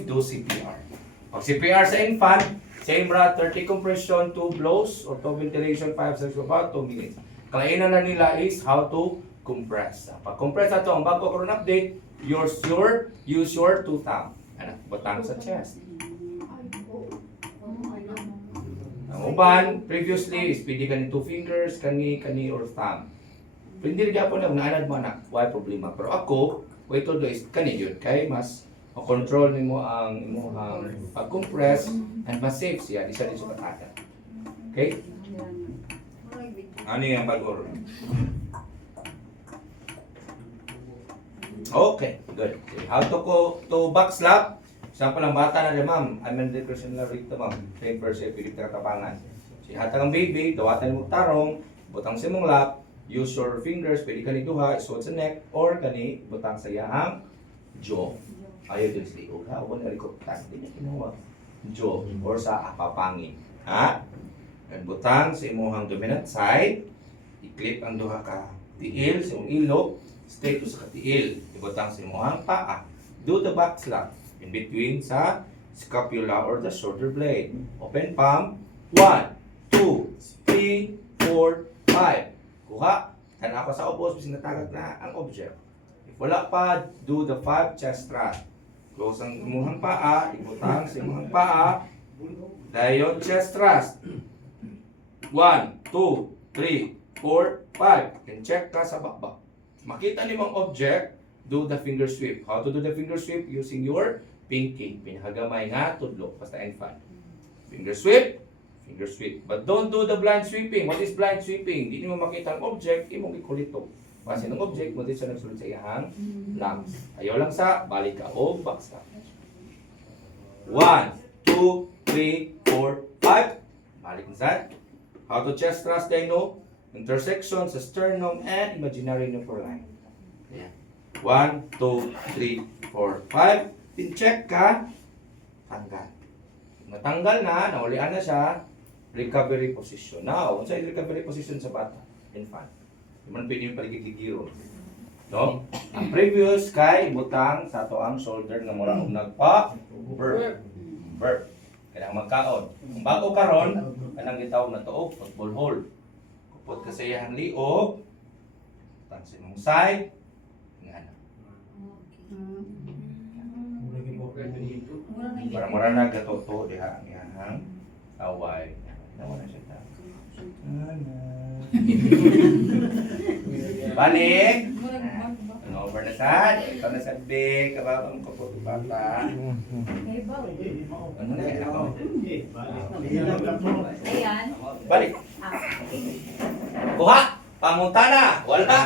do CPR. Pag CPR sa infant, same ra, 30 compression, 2 blows, or 2 ventilation, 5 seconds, about 2 minutes. Kainan na nila is how to compress. Pag compress na ito, ang bago karon update, use your 2 thumb. Ano, butang sa chest. Ang uban, previously, is pwede ka ni 2 fingers, kani, or thumb. Hindi rin po na, naanad mo na, why problema. Pero ako, wait to do is, kani yun, kay mas control nimo ang pag-compress and mas safe siya, isa din sa katata. Okay? Ano yung bago? Okay, good. Okay. How to back slap? Sample ang bata na rin, ma'am. I'm in the Christian love rito, ma'am. Same person, pilit na katapangan. Si hatang ang baby, dawatan mo tarong, butang sa mong lap, use your fingers, pwede ka ni duha, isuot sa neck, or kani, butang sa yahang jaw. Ayaw din sila, o ha, huwag na rikotan, hindi niya kinuha. Jaw, or sa apapangin. Ha? And butang sa imuhang dominant side, i-clip ang duha ka tiil, sa imong ilok, straight to sa katiil. Ibutang sa imuhang paa. Do the back slap in between sa scapula or the shoulder blade. Open palm. 1, 2, 3, 4, 5. Kuha. Tan ako sa ubos, bising natagad na ang object. If wala pa, do the 5 chest thrust. Close ang imuhang paa, ibutang sa imuhang paa. Dayon chest thrust. 1, 2, 3, 4, 5. And check ka sa bakbak. Makita niyo ang object, do the finger sweep. How to do the finger sweep? Using your pinky. Pinahagamay nga, tudlo. Basta infant. Finger sweep, finger sweep. But don't do the blind sweeping. What is blind sweeping? Hindi mo makita ang object, imong ikulito. Kasi ng object, mo din siya nagsulod sa iyahang lungs. Ayaw lang sa, balik ka o backstop. 1, 2, 3, 4, 5. Balik na sa. How to chest thrust, I know. Intersection sa sternum and imaginary nephron line. 1, 2, 3, 4, 5. Pin-check ka, tanggal. Matanggal na, naulian na siya, recovery position. Now, sa recovery position sa bata, infant. Naman pwede yung paligid-ligiro. No? Ang previous kay butang sa to ang shoulder nga mura og nagpa-burp. Burp. Kaya magkaon. Ang bago karon, kanang gitawag na to football hold. Kupot ka sa iyang liog, tansin mong side, nga na. Para mura na gatoto diha ang iyang away. Nawala siya ta. Balik! Ano over na sad? Ikaw na sad big, kababang kapot bata. Ano na yan ako? Ayan. Balik! Kuha! Pamunta na! Wala!